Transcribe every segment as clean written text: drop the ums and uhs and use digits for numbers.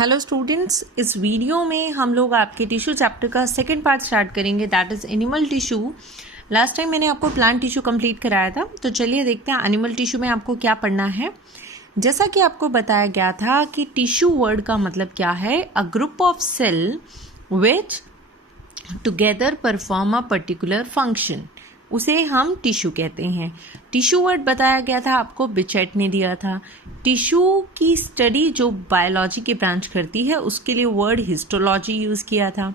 Hello students, इस video में हम लोग आपके टिश्यू चैप्टर का सेकंड पार्ट स्टार्ट करेंगे, that is animal tissue. Last time मैंने आपको प्लांट टिश्यू कंप्लीट कराया था, तो चलिए देखते हैं एनिमल टिश्यू में आपको क्या पढ़ना है। जैसा कि आपको बताया गया था कि टिश्यू वर्ड का मतलब क्या है, a group of cell which together perform a particular function, उसे हम टिश्यू कहते हैं। टिश्यू वर्ड बताया गया था आपको, बिचेट ने दिया था। टिश्यू की स्टडी जो बायोलॉजी की ब्रांच करती है उसके लिए वर्ड हिस्टोलॉजी यूज़ किया था,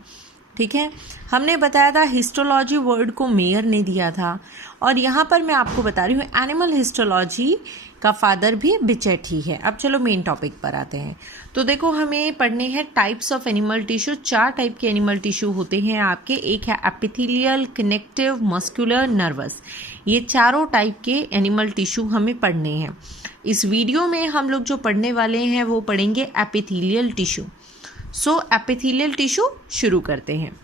ठीक है। हमने बताया था हिस्टोलॉजी वर्ड को मेयर ने दिया था, और यहाँ पर मैं आपको बता रही हूँ एनिमल हिस्टोलॉजी का फादर भी बिचेट ही है। अब चलो मेन टॉपिक पर आते हैं। तो देखो, हमें पढ़ने हैं types of animal tissue. 4 type के एनिमल टिश्यू होते हैं आपके। एक है एपिथेलियल, कनेक्टिव, मस्कुलर, नर्वस। ये चारों टाइप के एनिमल टिश्यू हमें पढ़ने हैं। इस वीडियो में हम लोग जो पढ़ने वाले हैं वो पढ़ेंगे एपिथेलियल टिश्यू। सो एपिथेलियल टिश्यू शुरू करते हैं।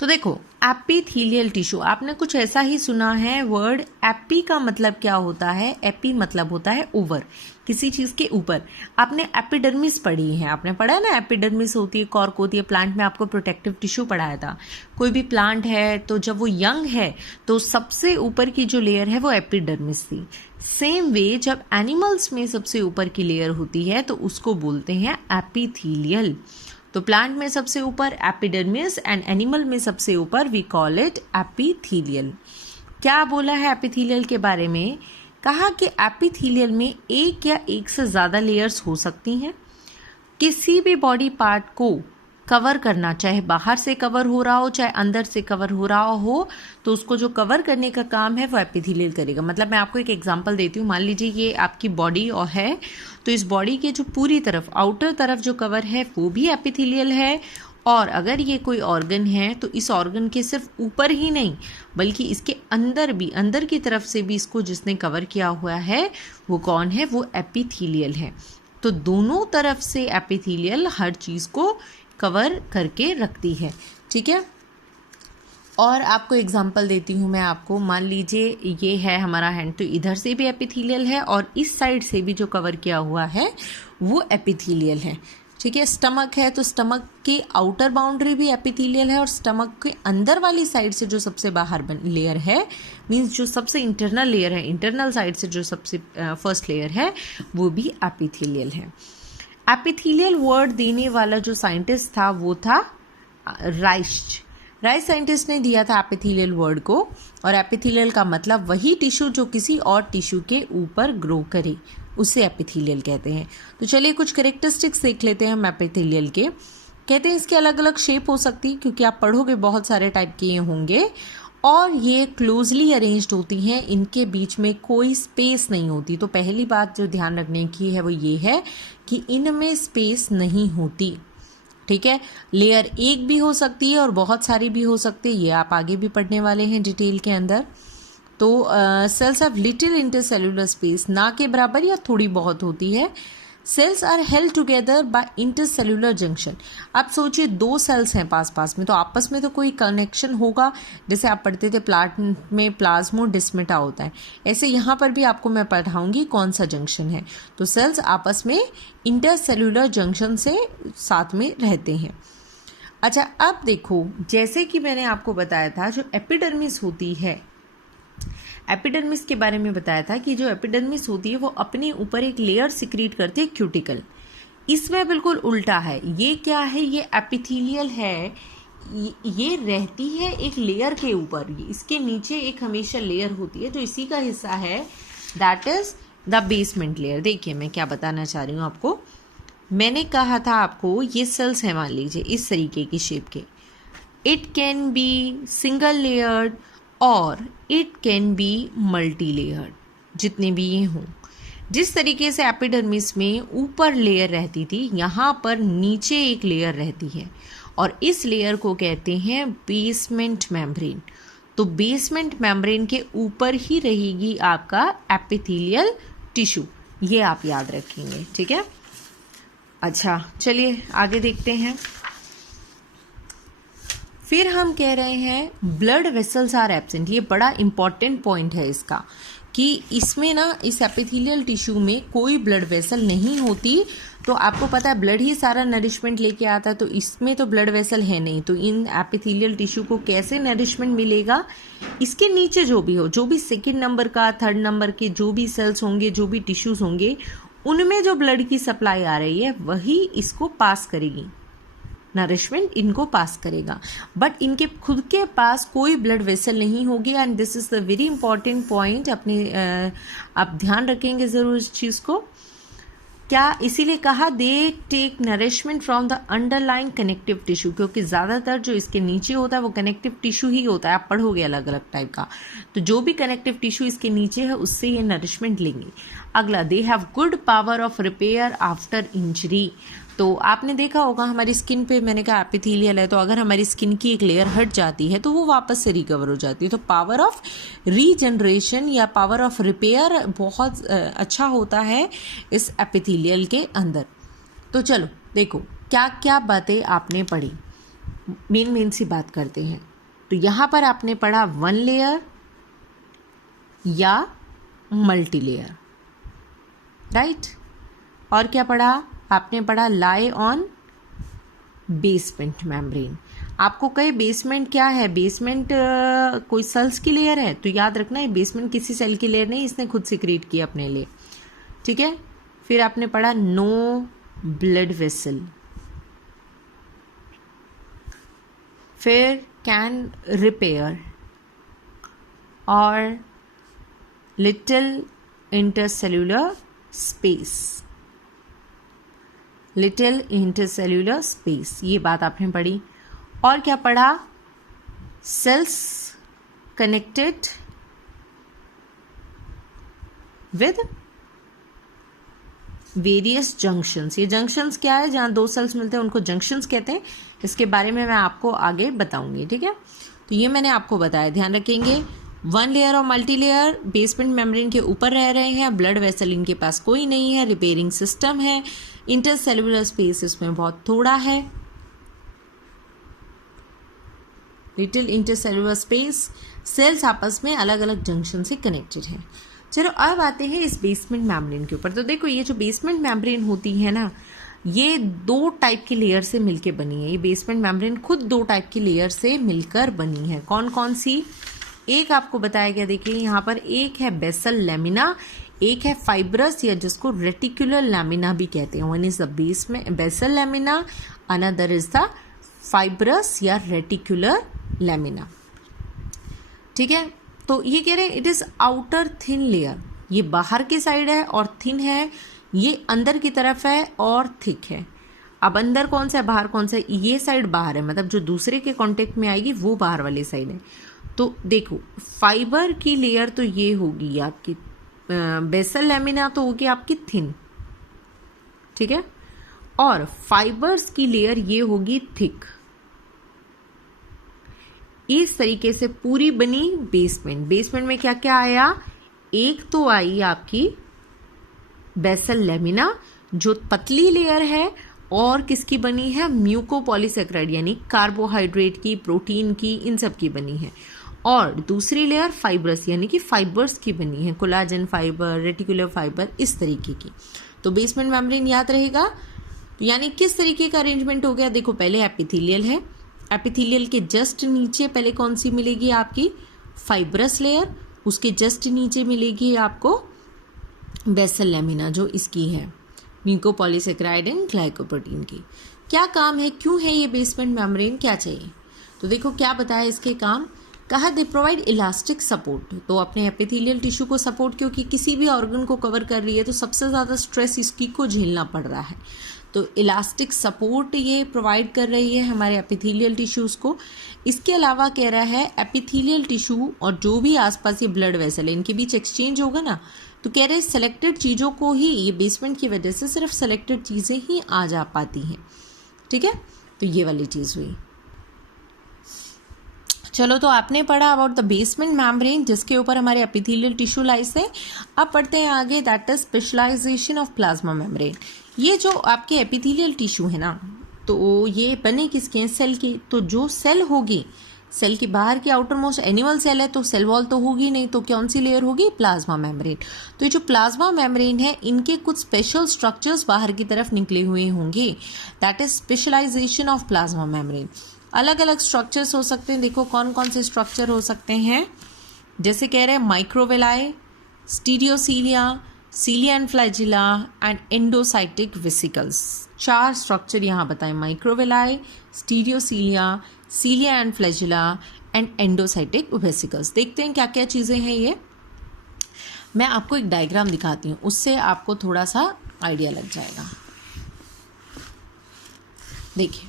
तो देखो, एपिथेलियल टिश्यू, आपने कुछ ऐसा ही सुना है वर्ड। एपी का मतलब क्या होता है? एपी मतलब होता है ओवर, किसी चीज के ऊपर। आपने एपिडर्मिस पढ़ी है, आपने पढ़ा है ना, एपिडर्मिस होती है, कॉर्क होती है। प्लांट में आपको प्रोटेक्टिव टिश्यू पढ़ाया था। कोई भी प्लांट है तो जब वो यंग है तो सबसे ऊपर की जो लेयर है वो एपिडर्मिस थी। सेम वे जब एनिमल्स में सबसे ऊपर की लेयर होती है तो उसको बोलते हैं एपिथेलियल। तो प्लांट में सबसे ऊपर एपिडर्मिस एंड एनिमल में सबसे ऊपर वी कॉल इट एपिथेलियल। क्या बोला है एपिथेलियल के बारे में? कहा कि एपिथेलियल में एक या एक से ज़्यादा लेयर्स हो सकती हैं। किसी भी बॉडी पार्ट को कवर करना, चाहे बाहर से कवर हो रहा हो चाहे अंदर से कवर हो रहा हो, तो उसको जो कवर करने का काम है वो एपिथेलियल करेगा। मतलब मैं आपको एक एग्जांपल देती हूँ। मान लीजिए ये आपकी बॉडी और है, तो इस बॉडी के जो पूरी तरफ आउटर तरफ जो कवर है वो भी एपिथेलियल है। और अगर ये कोई ऑर्गन है तो इस ऑर्गन के सिर्फ ऊपर ही नहीं बल्कि इसके अंदर भी, अंदर की तरफ से भी इसको जिसने कवर किया हुआ है वो कौन है? वो एपिथेलियल है। तो दोनों तरफ से एपिथेलियल हर चीज़ को कवर करके रखती है, ठीक है। और आपको एग्जांपल देती हूँ मैं आपको। मान लीजिए ये है हमारा हैंड, तो इधर से भी एपिथेलियल है और इस साइड से भी जो कवर किया हुआ है वो एपिथेलियल है, ठीक है। स्टमक है तो स्टमक की आउटर बाउंड्री भी एपिथेलियल है, और स्टमक के अंदर वाली साइड से जो सबसे बाहर लेयर है, मींस जो सबसे इंटरनल लेयर है, इंटरनल साइड से जो सबसे फर्स्ट लेयर है वो भी एपिथेलियल है। एपिथेलियल वर्ड देने वाला जो साइंटिस्ट था वो था राइच साइंटिस्ट ने दिया था एपिथेलियल वर्ड को। और एपिथेलियल का मतलब वही टिश्यू जो किसी और टिश्यू के ऊपर ग्रो करे, उसे एपिथेलियल कहते हैं। तो चलिए कुछ कैरेक्टरिस्टिक्स देख लेते हैं हम एपिथेलियल के। कहते हैं इसके अलग अलग शेप हो सकती है, क्योंकि आप पढ़ोगे बहुत सारे टाइप के ये होंगे, और ये क्लोजली अरेंज्ड होती हैं, इनके बीच में कोई स्पेस नहीं होती। तो पहली बात जो ध्यान रखने की है वो ये है कि इनमें स्पेस नहीं होती, ठीक है। लेयर एक भी हो सकती है और बहुत सारी भी हो सकती है, ये आप आगे भी पढ़ने वाले हैं डिटेल के अंदर। तो cells have little intercellular space, ना के बराबर या थोड़ी बहुत होती है। Cells are held together by intercellular junction. आप सोचिए 2 सेल्स हैं पास पास में, तो आपस में तो कोई कनेक्शन होगा। जैसे आप पढ़ते थे प्लांट में प्लाज्मोडेस्माटा होता है, ऐसे यहाँ पर भी आपको मैं पढ़ाऊंगी कौन सा जंक्शन है। तो सेल्स आपस में इंटरसेल्युलर जंक्शन से साथ में रहते हैं। अच्छा, अब देखो, जैसे कि मैंने आपको बताया था जो एपिडर्मिस होती है, एपिडर्मिस के बारे में बताया था कि जो एपिडर्मिस होती है वो अपने ऊपर एक लेयर सिक्रीट करती है, क्यूटिकल। इसमें बिल्कुल उल्टा है। ये क्या है? ये एपिथेलियल है, ये रहती है एक लेयर के ऊपर। इसके नीचे एक हमेशा लेयर होती है जो इसी का हिस्सा है, that is the basement layer. देखिए मैं क्या बताना चाह रही हूँ आपको। मैंने कहा था आपको ये सेल्स हैं, मान लीजिए इस तरीके की शेप के। It can be single layered और it can be multi layered, जितने भी ये हों। जिस तरीके से एपिडर्मिस में ऊपर लेयर रहती थी, यहाँ पर नीचे एक लेयर रहती है, और इस लेयर को कहते हैं बेसमेंट मेम्ब्रेन। तो बेसमेंट मेम्ब्रेन के ऊपर ही रहेगी आपका एपिथेलियल टिश्यू, ये आप याद रखेंगे, ठीक है। अच्छा चलिए आगे देखते हैं। फिर हम कह रहे हैं ब्लड वेसल्स आर एब्सेंट। ये बड़ा इंपॉर्टेंट पॉइंट है इसका, कि इसमें ना, इस एपिथेलियल टिश्यू में कोई ब्लड वेसल नहीं होती। तो आपको पता है ब्लड ही सारा नरिशमेंट लेके आता है, तो इसमें तो ब्लड वेसल है नहीं, तो इन एपिथेलियल टिश्यू को कैसे नरिशमेंट मिलेगा? इसके नीचे जो भी हो, जो भी सेकंड नंबर का, थर्ड नंबर के जो भी सेल्स होंगे, जो भी टिश्यूज होंगे, उनमें जो ब्लड की सप्लाई आ रही है वही इसको पास करेगी, नरिशमेंट इनको पास करेगा, बट इनके खुद के पास कोई ब्लड वेसल नहीं होगी। And this is the very important point, अपने आप ध्यान रखेंगे जरूर इस चीज को। क्या इसीलिए कहा they take nourishment from the underline connective tissue, क्योंकि ज्यादातर जो इसके नीचे होता है वो कनेक्टिव टिश्यू ही होता है। आप पढ़ोगे अलग अलग टाइप का, तो जो भी कनेक्टिव टिश्यू इसके नीचे है उससे ये नरिशमेंट लेंगे। अगला, they have good power of repair after injury. तो आपने देखा होगा हमारी स्किन पे, मैंने कहा एपिथेलियल है, तो अगर हमारी स्किन की एक लेयर हट जाती है तो वो वापस से रिकवर हो जाती है। तो पावर ऑफ रीजनरेशन या पावर ऑफ रिपेयर बहुत अच्छा होता है इस एपिथेलियल के अंदर। तो चलो देखो क्या क्या बातें आपने पढ़ी, मेन सी बात करते हैं। तो यहाँ पर आपने पढ़ा वन लेयर या मल्टी लेयर, राइट। और क्या पढ़ा आपने? पढ़ा लाई ऑन बेसमेंट मेम्ब्रेन। आपको कहे बेसमेंट क्या है, बेसमेंट कोई सेल्स की लेयर है, तो याद रखना है बेसमेंट किसी सेल की लेयर नहीं, इसने खुद सिक्रीट किया अपने लिए, ठीक है। फिर आपने पढ़ा नो ब्लड वेसल, फिर कैन रिपेयर और little intercellular space, little intercellular space, ये बात आपने पढ़ी। और क्या पढ़ा? Cells connected with various junctions. ये जंक्शंस क्या है? जहां दो सेल्स मिलते हैं उनको जंक्शंस कहते हैं। इसके बारे में मैं आपको आगे बताऊंगी, ठीक है। तो ये मैंने आपको बताया, ध्यान रखेंगे। वन लेयर और मल्टी लेयर बेसमेंट मेम्ब्रेन के ऊपर रह रहे हैं, ब्लड वेसल इनके पास कोई नहीं है, रिपेयरिंग सिस्टम है, इंटरसेल्युलर स्पेस इसमें बहुत थोड़ा है, लिटिल इंटरसेल्युलर स्पेस, सेल्स आपस में अलग अलग जंक्शन से कनेक्टेड है। चलो अब आते हैं इस बेसमेंट मेम्ब्रेन के ऊपर। तो देखो ये जो बेसमेंट मेम्ब्रेन होती है ना, ये दो टाइप की लेयर से मिलकर बनी है। ये बेसमेंट मेम्ब्रेन खुद दो टाइप की लेयर से मिलकर बनी है। कौन कौन सी? एक आपको बताया गया, देखिए यहाँ पर एक है बेसल लैमिना, एक है फाइब्रस या जिसको रेटिकुलर लैमिना भी कहते हैं। वन इज द बेस में basal lamina, another is the fibrous या रेटिकुलर लैमिना, ठीक है। तो ये कह रहे हैं it is outer thin layer, ये बाहर की साइड है और थिन है, ये अंदर की तरफ है और थिक है। अब अंदर कौन सा है, बाहर कौन सा है? ये साइड बाहर है, मतलब जो दूसरे के कांटेक्ट में आएगी वो बाहर वाली साइड है। तो देखो फाइबर की लेयर तो ये होगी आपकी बेसल लैमिना, तो होगी आपकी थिन, ठीक है, और फाइबर्स की लेयर ये होगी थिक। इस तरीके से पूरी बनी बेसमेंट। बेसमेंट में क्या क्या आया? एक तो आई आपकी बेसल लैमिना जो पतली लेयर है, और किसकी बनी है? म्यूकोपॉलीसेक्राइड यानी कार्बोहाइड्रेट की, प्रोटीन की, इन सब की बनी है। और दूसरी लेयर फाइब्रस यानी कि फाइबर्स की बनी है, कोलाजन फाइबर, रेटिकुलर फाइबर, इस तरीके की। तो बेसमेंट मेम्ब्रेन याद रहेगा। यानी किस तरीके का अरेंजमेंट हो गया? देखो पहले एपिथेलियल है, एपिथेलियल के जस्ट नीचे पहले कौन सी मिलेगी? आपकी फाइब्रस लेयर, उसके जस्ट नीचे मिलेगी आपको बेसल लैमिना जो इसकी है, म्यूकोपॉलीसेक्राइड एंड ग्लाइकोप्रोटीन की। क्या काम है, क्यों है ये बेसमेंट मेम्ब्रेन, क्या चाहिए? तो देखो क्या बताया इसके काम। कहा दे प्रोवाइड इलास्टिक सपोर्ट, तो अपने एपिथेलियल टिश्यू को सपोर्ट, क्योंकि किसी भी ऑर्गन को कवर कर रही है तो सबसे ज़्यादा स्ट्रेस इसकी को झेलना पड़ रहा है, तो इलास्टिक सपोर्ट ये प्रोवाइड कर रही है हमारे एपिथेलियल टिश्यूज़ को। इसके अलावा कह रहा है एपिथेलियल टिश्यू और जो भी आसपास ये ब्लड वेसल है इनके बीच एक्सचेंज होगा ना, तो कह रहे हैं सेलेक्टेड चीज़ों को ही, ये बेसमेंट की वजह से सिर्फ सेलेक्टेड चीज़ें ही आ जा पाती हैं, ठीक है। तो ये वाली चीज़ हुई। चलो तो आपने पढ़ा अबाउट द बेसमेंट मेम्ब्रेन जिसके ऊपर हमारे एपिथेलियल टिश्यू लाइज है। अब पढ़ते हैं आगे, that is specialization of plasma membrane. ये जो आपके एपिथेलियल टिश्यू है ना, तो ये बने किसके हैं? सेल की। तो जो सेल होगी सेल के बाहर की आउटर मोस्ट एनिमल सेल है तो सेल वॉल तो होगी नहीं, तो कौन सी लेयर होगी? Plasma membrane. तो ये जो प्लाज्मा मेम्ब्रेन है इनके कुछ स्पेशल स्ट्रक्चर्स बाहर की तरफ निकले हुए होंगे, that is specialization of plasma membrane. अलग अलग स्ट्रक्चर्स हो सकते हैं, देखो कौन कौन से स्ट्रक्चर हो सकते हैं, जैसे कह रहे हैं microvilli, stereocilia, cilia and flagella and endocytic vesicles. 4 structure यहाँ बताएं, microvilli, stereocilia, cilia and flagella and endocytic vesicles. देखते हैं क्या क्या चीज़ें हैं ये। मैं आपको एक डायग्राम दिखाती हूँ, उससे आपको थोड़ा सा आइडिया लग जाएगा। देखिए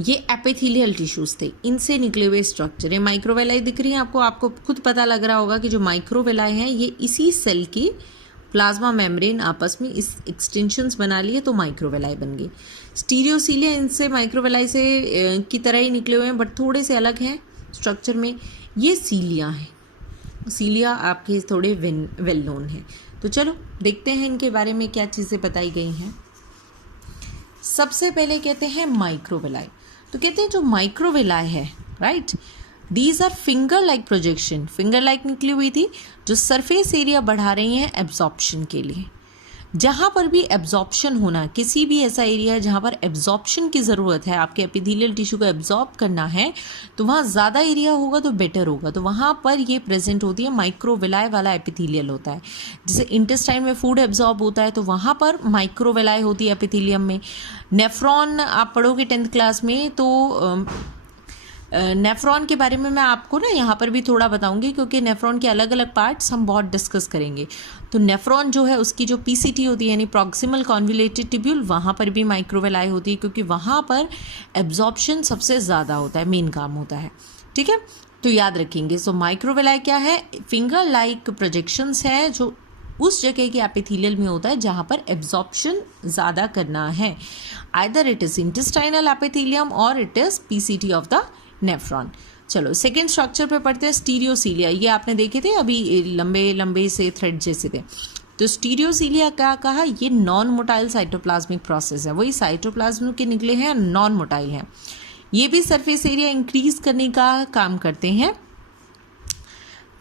ये एपिथेलियल टिश्यूज थे, इनसे निकले हुए स्ट्रक्चर। ये माइक्रोवेलाई दिख रही है आपको खुद पता लग रहा होगा कि जो माइक्रोवेलाई है ये इसी सेल की प्लाज्मा मेम्ब्रेन आपस में इस एक्सटेंशंस बना लिए तो माइक्रोवेलाई बन गई। स्टीरियोसीलिया इनसे माइक्रोवेलाई से की तरह ही निकले हुए हैं बट थोड़े से अलग हैं स्ट्रक्चर में। ये सीलिया है, सीलिया आपके थोड़े वेल नोन है। तो चलो देखते हैं इनके बारे में क्या चीज़ें बताई गई हैं। सबसे पहले कहते हैं माइक्रोवेलाई। तो कहते हैं जो माइक्रोवेलाई है, right, these are finger like projection, finger like निकली हुई थी, जो सरफेस एरिया बढ़ा रही हैं एब्जॉर्प्शन के लिए। जहाँ पर भी एब्जॉर्प्शन होना, किसी भी ऐसा एरिया है जहाँ पर एब्जॉर्प्शन की ज़रूरत है, आपके एपिथेलियल टिश्यू को एब्जॉर्ब करना है, तो वहाँ ज़्यादा एरिया होगा तो बेटर होगा, तो वहाँ पर ये प्रेजेंट होती है, माइक्रोवेलाई वाला एपिथेलियल होता है। जैसे इंटेस्टाइन में फूड एब्जॉर्ब होता है तो वहाँ पर माइक्रोवेलाई होती है एपिथेलियम में। नेफ्रॉन आप पढ़ोगे 10th क्लास में, तो नेफ्रॉन के बारे में मैं आपको ना यहाँ पर भी थोड़ा बताऊंगी, क्योंकि नेफ्रॉन के अलग अलग पार्ट्स हम बहुत डिस्कस करेंगे। तो नेफ्रॉन जो है उसकी जो पीसीटी होती है यानी प्रॉक्सिमल कॉन्वोल्यूटेड ट्यूब्यूल, वहाँ पर भी माइक्रोवेलाई होती है, क्योंकि वहाँ पर एब्जॉर्प्शन सबसे ज़्यादा होता है, मेन काम होता है। ठीक है, तो याद रखेंगे। सो माइक्रोवेलाई क्या है? फिंगर लाइक प्रोजेक्शंस है जो उस जगह के एपिथेलियल में होता है जहाँ पर एब्जॉर्प्शन ज़्यादा करना है। Either it is intestinal epithelium और it is PCT of the nephron. चलो सेकेंड स्ट्रक्चर पे पढ़ते हैं, स्टीरियोसीलिया। ये आपने देखे थे अभी, लंबे लंबे से थ्रेड जैसे थे। तो स्टीरियोसीलिया क्या कहा? ये नॉन मोटाइल साइटोप्लाज्मिक प्रोसेस है, वही साइटोप्लाज्म के निकले हैं, नॉन मोटाइल हैं। ये भी सरफेस एरिया इंक्रीज करने का काम करते हैं।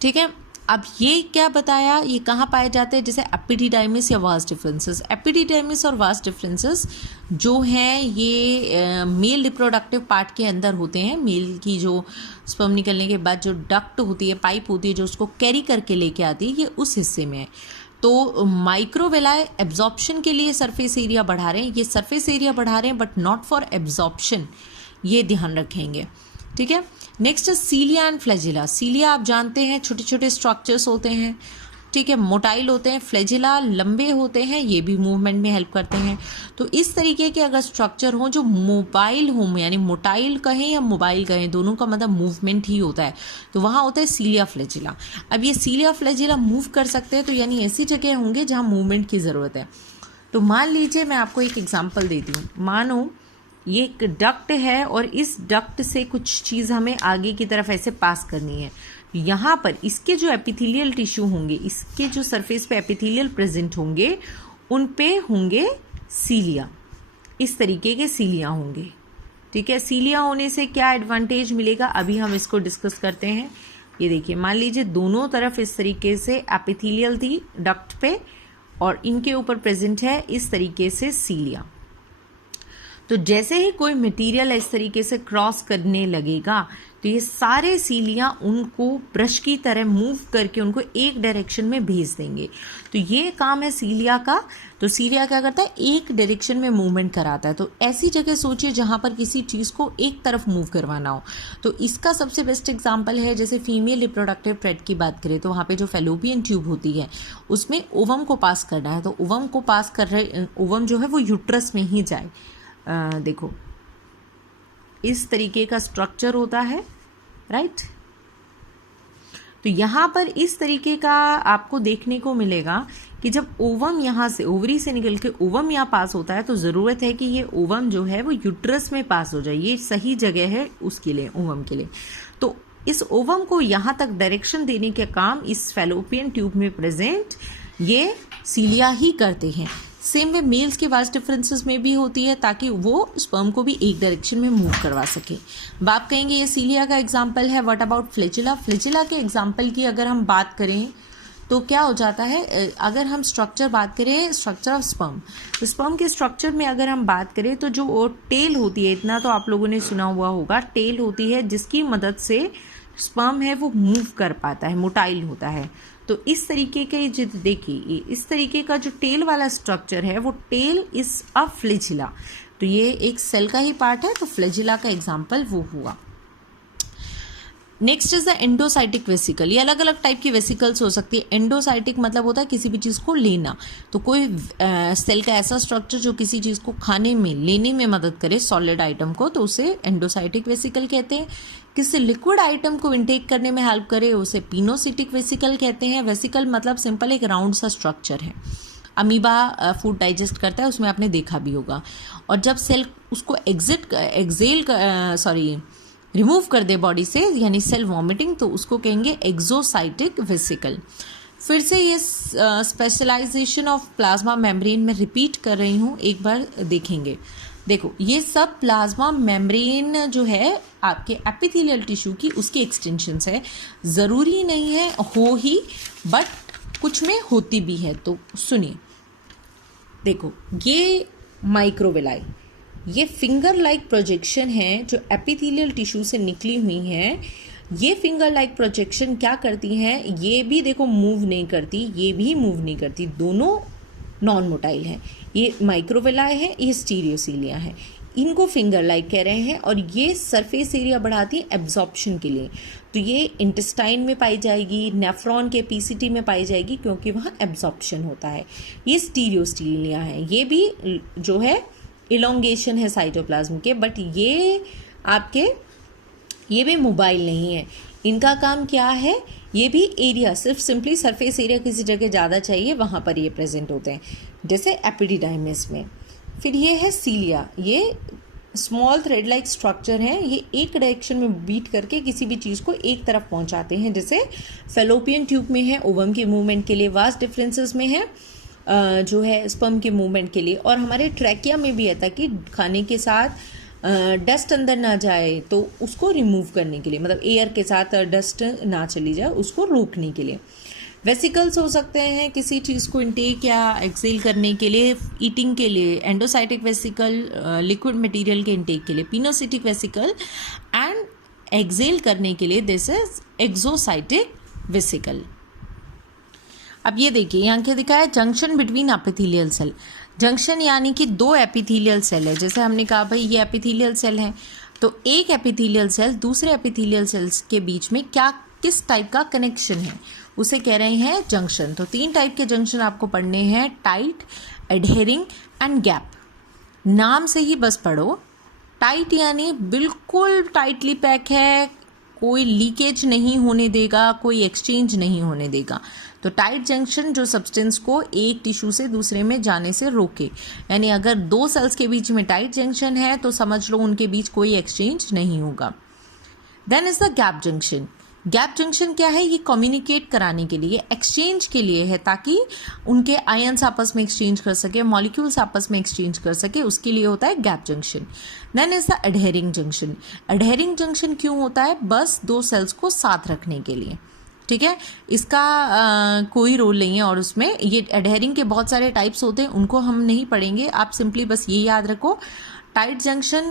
ठीक है, अब ये क्या बताया, ये कहाँ पाए जाते हैं? जैसे एपिडिडाइमिस या वास डिफरेंसेस। एपिडिडाइमिस और वास डिफरेंसेस जो हैं ये मेल रिप्रोडक्टिव पार्ट के अंदर होते हैं। मेल की जो स्पर्म निकलने के बाद जो डक्ट होती है, पाइप होती है जो उसको कैरी करके लेके आती है, ये उस हिस्से में है। तो माइक्रोवेलाई एब्जॉर्प्शन के लिए सरफेस एरिया बढ़ा रहे हैं, ये सरफेस एरिया बढ़ा रहे हैं बट नॉट फॉर एब्जॉर्प्शन, ये ध्यान रखेंगे। ठीक है, नेक्स्ट सीलिया एंड फ्लैजिला। सीलिया आप जानते हैं छोटे छोटे स्ट्रक्चर्स होते हैं, ठीक है, मोटाइल होते हैं। फ्लैजिला लंबे होते हैं, ये भी मूवमेंट में हेल्प करते हैं। तो इस तरीके के अगर स्ट्रक्चर हो जो मोबाइल हो, यानी मोटाइल कहें या मोबाइल कहें, दोनों का मतलब मूवमेंट ही होता है, तो वहाँ होता है सीलिया फ्लैजिला। अब ये सीलिया फ्लैजिला मूव कर सकते हैं, तो यानी ऐसी जगह होंगे जहाँ मूवमेंट की ज़रूरत है। तो मान लीजिए मैं आपको एक एग्जाम्पल देती हूँ। मानो ये एक डक्ट है और इस डक्ट से कुछ चीज़ हमें आगे की तरफ ऐसे पास करनी है। यहाँ पर इसके जो एपिथेलियल टिश्यू होंगे, इसके जो सरफेस पे एपिथेलियल प्रेजेंट होंगे, उन पे होंगे सीलिया, इस तरीके के सीलिया होंगे। ठीक है, सीलिया होने से क्या एडवांटेज मिलेगा, अभी हम इसको डिस्कस करते हैं। ये देखिए, मान लीजिए दोनों तरफ इस तरीके से एपिथेलियल थी डक्ट पे और इनके ऊपर प्रेजेंट है इस तरीके से सीलिया। तो जैसे ही कोई मटेरियल इस तरीके से क्रॉस करने लगेगा तो ये सारे सीलियाँ उनको ब्रश की तरह मूव करके उनको एक डायरेक्शन में भेज देंगे। तो ये काम है सीलिया का। तो सीलिया क्या करता है? एक डायरेक्शन में मूवमेंट कराता है। तो ऐसी जगह सोचिए जहाँ पर किसी चीज़ को एक तरफ मूव करवाना हो। तो इसका सबसे बेस्ट एग्जाम्पल है, जैसे फीमेल रिप्रोडक्टिव ट्रैक्ट की बात करें तो वहाँ पे जो फैलोपियन ट्यूब होती है उसमें ओवम को पास करना है। तो ओवम को पास कर रहे, ओवम जो है वो यूट्रस में ही जाए। देखो इस तरीके का स्ट्रक्चर होता है, राइट। तो यहाँ पर इस तरीके का आपको देखने को मिलेगा कि जब ओवम यहाँ से, ओवरी से निकल के ओवम यहाँ पास होता है तो ज़रूरत है कि ये ओवम जो है वो यूट्रस में पास हो जाए। ये सही जगह है उसके लिए, ओवम के लिए। तो इस ओवम को यहाँ तक डायरेक्शन देने के काम इस फैलोपियन ट्यूब में प्रेजेंट ये सीलिया ही करते हैं। सेम वे मेल्स के वास्ट डिफरेंसेस में भी होती है ताकि वो स्पर्म को भी एक डायरेक्शन में मूव करवा सके। अब आप कहेंगे ये सीलिया का एग्जाम्पल है, व्हाट अबाउट फ्लैजिला? फ्लैजिला के एग्जाम्पल की अगर हम बात करें तो क्या हो जाता है, अगर हम स्ट्रक्चर बात करें, स्ट्रक्चर ऑफ स्पर्म, तो स्पर्म के स्ट्रक्चर में अगर हम बात करें तो जो टेल होती है, इतना तो आप लोगों ने सुना हुआ होगा, टेल होती है जिसकी मदद से स्पर्म है वो मूव कर पाता है, मोटाइल होता है। तो इस तरीके के जो देखिए, इस तरीके का जो टेल वाला स्ट्रक्चर है वो टेल इज अ फ्लैजिला। तो ये एक सेल का ही पार्ट है, तो फ्लैजिला का एग्जाम्पल वो हुआ। Next is the endocytic vesicle. ये अलग अलग टाइप की वेसिकल्स हो सकती है। एंडोसाइटिक मतलब होता है किसी भी चीज़ को लेना, तो कोई सेल का ऐसा स्ट्रक्चर जो किसी चीज़ को खाने में, लेने में मदद करे, सॉलिड आइटम को, तो उसे एंडोसाइटिक वेसिकल कहते हैं। किसी लिक्विड आइटम को इनटेक करने में हेल्प करे उसे पिनोसिटिक वेसिकल कहते हैं। वेसिकल मतलब सिंपल एक राउंड सा स्ट्रक्चर है। अमीबा फूड डाइजेस्ट करता है, उसमें आपने देखा भी होगा। और जब सेल उसको रिमूव कर दे बॉडी से, यानी सेल वॉमिटिंग, तो उसको कहेंगे एक्सोसाइटिक वेसिकल। फिर से ये स्पेशलाइजेशन ऑफ प्लाज्मा मेम्ब्रेन में रिपीट कर रही हूँ, एक बार देखेंगे। देखो ये सब प्लाज्मा मेम्ब्रेन जो है आपके एपिथेलियल टिश्यू की, उसकी एक्सटेंशंस है। ज़रूरी नहीं है हो ही, बट कुछ में होती भी है। तो सुनिए, देखो ये माइक्रोविलाई, ये फिंगर लाइक प्रोजेक्शन है जो एपिथेलियल टिश्यू से निकली हुई हैं। ये फिंगर लाइक प्रोजेक्शन क्या करती हैं, ये भी देखो मूव नहीं करती, ये भी मूव नहीं करती, दोनों नॉन मोटाइल है। ये माइक्रोविलाई है, ये स्टीरियोसीलिया है, इनको फिंगर लाइक कह रहे हैं। और ये सरफेस एरिया बढ़ाती है एब्जॉर्प्शन के लिए। तो ये इंटेस्टाइन में पाई जाएगी, नेफ्रॉन के पीसीटी में पाई जाएगी, क्योंकि वहाँ एब्जॉर्प्शन होता है। ये स्टीरियोसीलिया है, ये भी जो है इलोंगेशन है साइटोप्लाज्म के, बट ये भी मोबाइल नहीं है। इनका काम क्या है, ये भी एरिया, सिर्फ सिंपली सरफेस एरिया किसी जगह ज़्यादा चाहिए वहाँ पर ये प्रेजेंट होते हैं, जैसे एपिडिडाइमिस में। फिर ये है सीलिया, ये स्मॉल थ्रेड लाइक स्ट्रक्चर है। ये एक डायरेक्शन में बीट करके किसी भी चीज़ को एक तरफ पहुँचाते हैं, जैसे फेलोपियन ट्यूब में है ओवम के मूवमेंट के लिए, वास्ट डिफरेंसेस में है जो है स्पर्म के मूवमेंट के लिए, और हमारे ट्रैकिया में भी है ताकि खाने के साथ डस्ट अंदर ना जाए, तो उसको रिमूव करने के लिए, मतलब एयर के साथ डस्ट ना चली जाए उसको रोकने के लिए। वेसिकल्स हो सकते हैं किसी चीज़ को इनटेक या एक्सेल करने के लिए, ईटिंग के लिए एंडोसाइटिक वेसिकल, लिक्विड मटेरियल के इनटेक के लिए पिनोसिटिक वेसिकल, एंड एक्सेल करने के लिए दिस इज एक्सोसाइटिक वेसिकल। अब ये देखिए यहाँ क्या दिखा है, junction between epithelial cell. Junction यानी कि दो एपिथेलियल सेल है। जैसे हमने कहा भाई ये एपिथेलियल सेल है, तो एक एपिथेलियल सेल दूसरे एपिथेलियल सेल्स के बीच में क्या किस टाइप का कनेक्शन है, उसे कह रहे हैं जंक्शन। तो 3 टाइप के जंक्शन आपको पढ़ने हैं, टाइट, एडहेरिंग एंड गैप। नाम से ही बस पढ़ो। टाइट यानी बिल्कुल टाइटली पैक है, कोई लीकेज नहीं होने देगा, कोई एक्सचेंज नहीं होने देगा। तो टाइट जंक्शन जो सब्सटेंस को एक टिश्यू से दूसरे में जाने से रोके, यानी अगर 2 सेल्स के बीच में टाइट जंक्शन है तो समझ लो उनके बीच कोई एक्सचेंज नहीं होगा। Then is the gap junction. Gap junction क्या है, ये कम्युनिकेट कराने के लिए, एक्सचेंज के लिए है, ताकि उनके आयन्स आपस में एक्सचेंज कर सके, मॉलिक्यूल्स आपस में एक्सचेंज कर सके, उसके लिए होता है gap junction. Then is the adhering junction. Adhering junction क्यों होता है, बस 2 सेल्स को साथ रखने के लिए, ठीक है, इसका कोई रोल नहीं है। और उसमें ये एडहेरिंग के बहुत सारे टाइप्स होते हैं, उनको हम नहीं पढ़ेंगे, आप सिंपली बस ये याद रखो, tight junction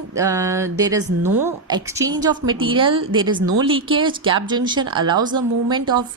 there is no exchange of material, there is no leakage. Gap junction allows the movement of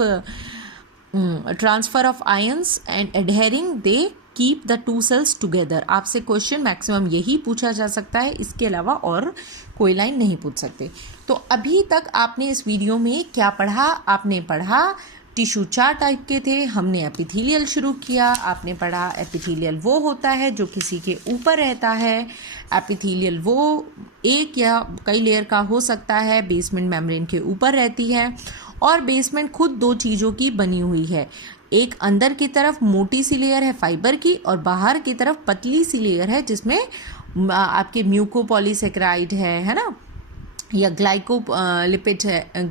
transfer of ions, and adhering they keep the 2 cells together. आपसे क्वेश्चन मैक्सिमम यही पूछा जा सकता है, इसके अलावा और कोई लाइन नहीं पूछ सकते। तो अभी तक आपने इस वीडियो में क्या पढ़ा, आपने पढ़ा टिश्यू 4 टाइप के थे, हमने एपिथेलियल शुरू किया, आपने पढ़ा एपिथेलियल वो होता है जो किसी के ऊपर रहता है, एपिथेलियल वो एक या कई लेयर का हो सकता है, बेसमेंट मेम्ब्रेन के ऊपर रहती है, और बेसमेंट खुद 2 चीज़ों की बनी हुई है, एक अंदर की तरफ मोटी सी लेयर है फाइबर की, और बाहर की तरफ पतली सी लेयर है जिसमें आपके म्यूकोपॉलीसेकेराइड है ना, या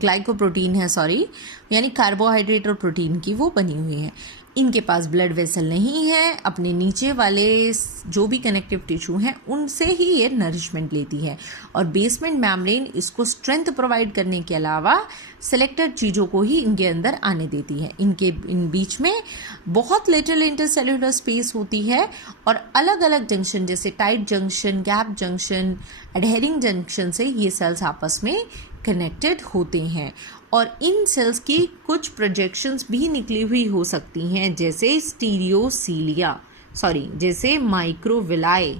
ग्लाइकोप्रोटीन है, सॉरी, यानी कार्बोहाइड्रेट और प्रोटीन की वो बनी हुई है। इनके पास ब्लड वेसल नहीं है, अपने नीचे वाले जो भी कनेक्टिव टिश्यू हैं उनसे ही ये नरिशमेंट लेती है और बेसमेंट मेम्ब्रेन इसको स्ट्रेंथ प्रोवाइड करने के अलावा सेलेक्टेड चीज़ों को ही इनके अंदर आने देती है। इन बीच में बहुत लिटिल इंटरसेल्युलर स्पेस होती है और अलग अलग जंक्शन जैसे tight junction, gap junction, adhering junction से ये सेल्स आपस में कनेक्टेड होते हैं और इन सेल्स की कुछ प्रोजेक्शंस भी निकली हुई हो सकती हैं जैसे जैसे माइक्रोविलाई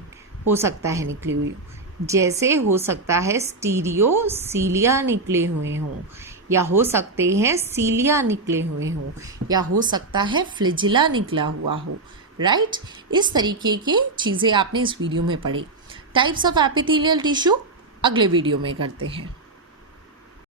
हो सकता है निकली हुई, जैसे हो सकता है स्टीरियोसीलिया निकले हुए हों, या हो सकते हैं सीलिया निकले हुए हों, या हो सकता है फ्लैजिला निकला हुआ हो, राइट। इस तरीके की चीज़ें आपने इस वीडियो में पढ़ी। टाइप्स ऑफ एपिथेलियल टिश्यू अगले वीडियो में करते हैं।